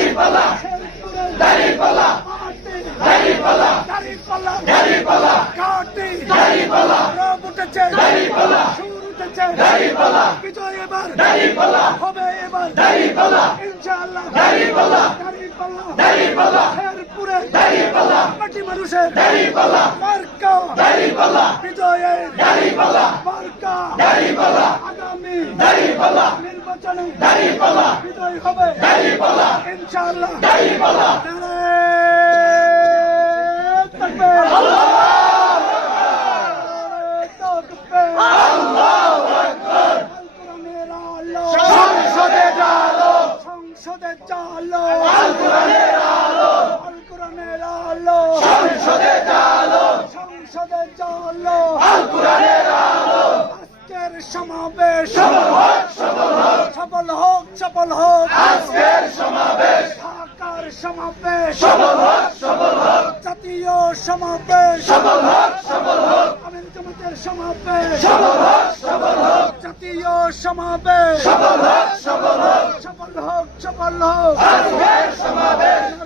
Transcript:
দাঁড়িপাল্লা দাঁড়িপাল্লা দাঁড়িপাল্লা দাঁড়িপাল্লা কাটি দাঁড়িপাল্লা রব উঠেছে দাঁড়িপাল্লা সুর উঠেছে দাঁড়িপাল্লা বিজয় এবার দাঁড়িপাল্লা হবে এবার দাঁড়িপাল্লা ইনশাআল্লাহ দাঁড়িপাল্লা দাঁড়িপাল্লা দাঁড়িপাল্লা শেরপুরে দাঁড়িপাল্লা মাটি মানুষের দাঁড়িপাল্লা মার্কা দাঁড়িপাল্লা বিজয়ের দাঁড়িপাল্লা মার্কা দাঁড়িপাল্লা আগামী দাঁড়িপাল্লা নির্বাচনে দাঁড়িপাল্লা বিজয় হবে দাঁড়িপাল্লা ইনশাআল্লাহ দাঁড়িপাল্লা সংসদে চালো সংসদে চালো আল কোরআনের আলো আল কোরআনের আলো সংসদে চালো সংসদে চালো আল কোরআনের আলো আজকের সমাবেশ সফল হোক সফল হোক আজকের সমাবেশ ঢাকার সমাবেশ সফল হোক জাতীয় সমাবেশ সফল হোক আমিন জামাতের সমাবেশ সফল হোক জাতীয় সমাবেশ সফল হোক আজকের সমাবেশ